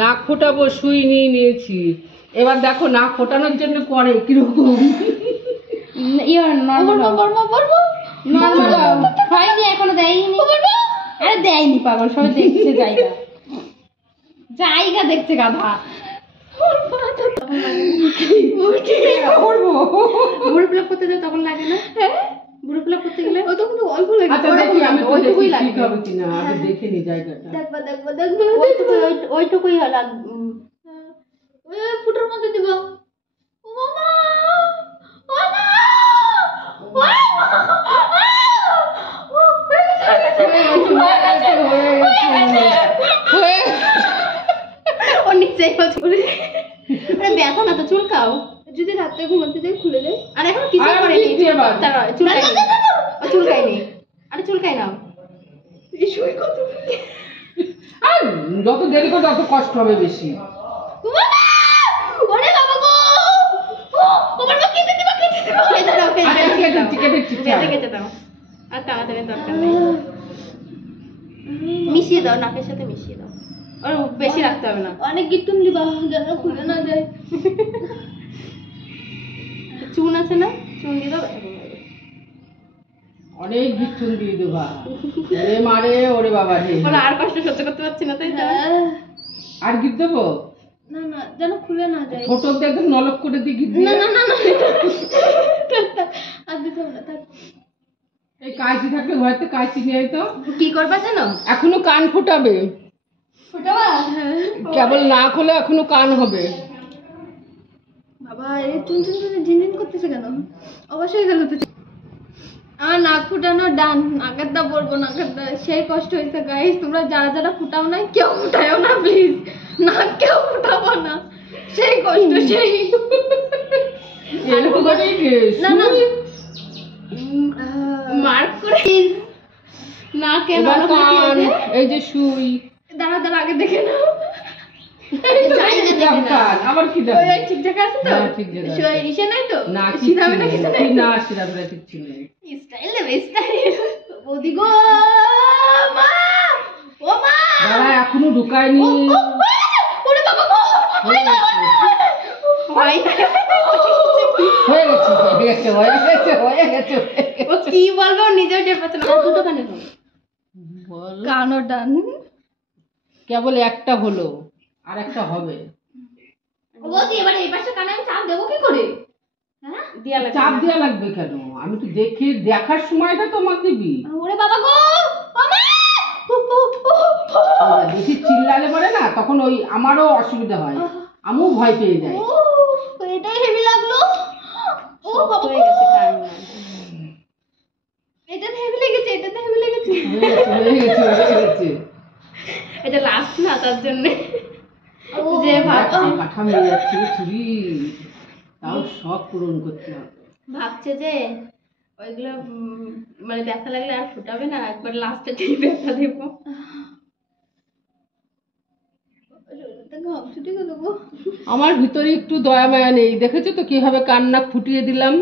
নাক ফোটাবো সুই নিয়ে নিয়েছি, এবার দেখো নাক ফোটানোর জন্য করে কিরকম হয়নি এখনো দেয়নি। আরে দেয়নি পাগল, সবাই দেখছে জায়গা জায়গা দেখছে গাধা। বুড়ো প্লাগ করতে যায় তখন লাগে না? বুড়ো প্লাগ করতে গেলে ও তো কিন্তু অল্প লাগে। আচ্ছা দেখি আমি তো ওইটুকুই লাগে ঠিক হবে কিনা আগে দেখে নি জায়গাটা। দেখবা ওইটুকুই লাগবে। ওই ফুটোর মধ্যে দিব। ও মামা ও মা ও নিচে ব্যথা না তো চুলকাও যদি রাতে ঘুমাতে যাই খুলে দেয়। আর এখন কিছু করেনি, চুলকাইনি। আরে চুলকাই নাও। যত দেরি করে তত কষ্ট হবে বেশি। মিশিয়ে দাও, নাকের সাথে মিশিয়ে দাও। আর বেশি রাখতে হবে না, অনেক গিট্টুম দিবা যেন খুলে না যায়। চুন আছে না, চুন দিয়ে দাও। অনেক গিট্টুম দিয়ে দেবা, ওরে মারে ওরে বাবা রে। আর কষ্ট সহ্য করতে পারছি না, তাই তো। আর গিট দেবো না না, যেন খুলে না যায়। ছোট একদম নলক করে দিয়ে গিট। না না না না, আর দিতে হবে না। এই কাঁচি থাকলে ঘরেতে কাঁচি নিয়ে তো কি করবা জানো, এখনো কান ফোটাবে। ফোটাবা? কেবল নাক হলে এখনো কান হবে। বাবা এই চুন চুন চুন ঝিনঝিন করতেছে কেন? অবশ্যই গেল তো। আমার নাক ফুটানো ডান, নাকেরটা পড়বো, নাকেরটা সেই কষ্ট হয়েছে গাইস। তোমরা যারা যারা ফুটাও না কেউ ফুটায়ও না প্লিজ, নাক কেউ ফুটাবো না, সেই কষ্ট সেই। না না মার্ক করে নাকে কান, এই যে সুই। দাঁড়া দাঁড়া আগে দেখে নাও। আবার কি ঠিকঠাক আছে তো? ইসে নাই তো? না সিধাবে না কিছু নাই? না সিধাবে কিচ্ছু নেই। স্টাইল দেবে স্টাইল। বৌদি গো মা, ও মা দাঁড়া এখনো ঢুকায়নি। ওরে বাবা গো, হয়ে গেছে। ও কি বলবো নিজেও টের পাচ্ছে না। দুটো কানে হবে, কানও ডান। কেবল একটা হলো, আর একটা হবে। বৌদি এবারে এই পাশে কানে আমি চাপ দেবো কি করে? হ্যাঁ চাপ দেওয়া লাগবে কেন? আমি তো দেখার সময়টা তোমাকে দিবি। ওরে বাবা গো বেশি চিল্লালে পরে না তখন ওই আমারও অসুবিধা হয়, আমিও ভয় পেয়ে যাই। এটাই হেভি লাগলো। ও বাবা হয়ে গেছে কান, এটা হেভি লেগেছে, এটা তো হেভি লেগেছে। এটা লাস্ট না তার জন্য যে ভাবছে কাঠা মেরে যাচ্ছে চুরি, তাও সব পূরণ করতে হবে। ভাবছে যে ওইগুলো মানে ব্যথা লাগলে আর ফুটাবে না, একবার লাস্টে ঠিক ব্যথা দেব। আমার ভিতরে একটু দয়া মায়া নেই, দেখেছো তো কিভাবে কান্না ফুটিয়ে দিলাম।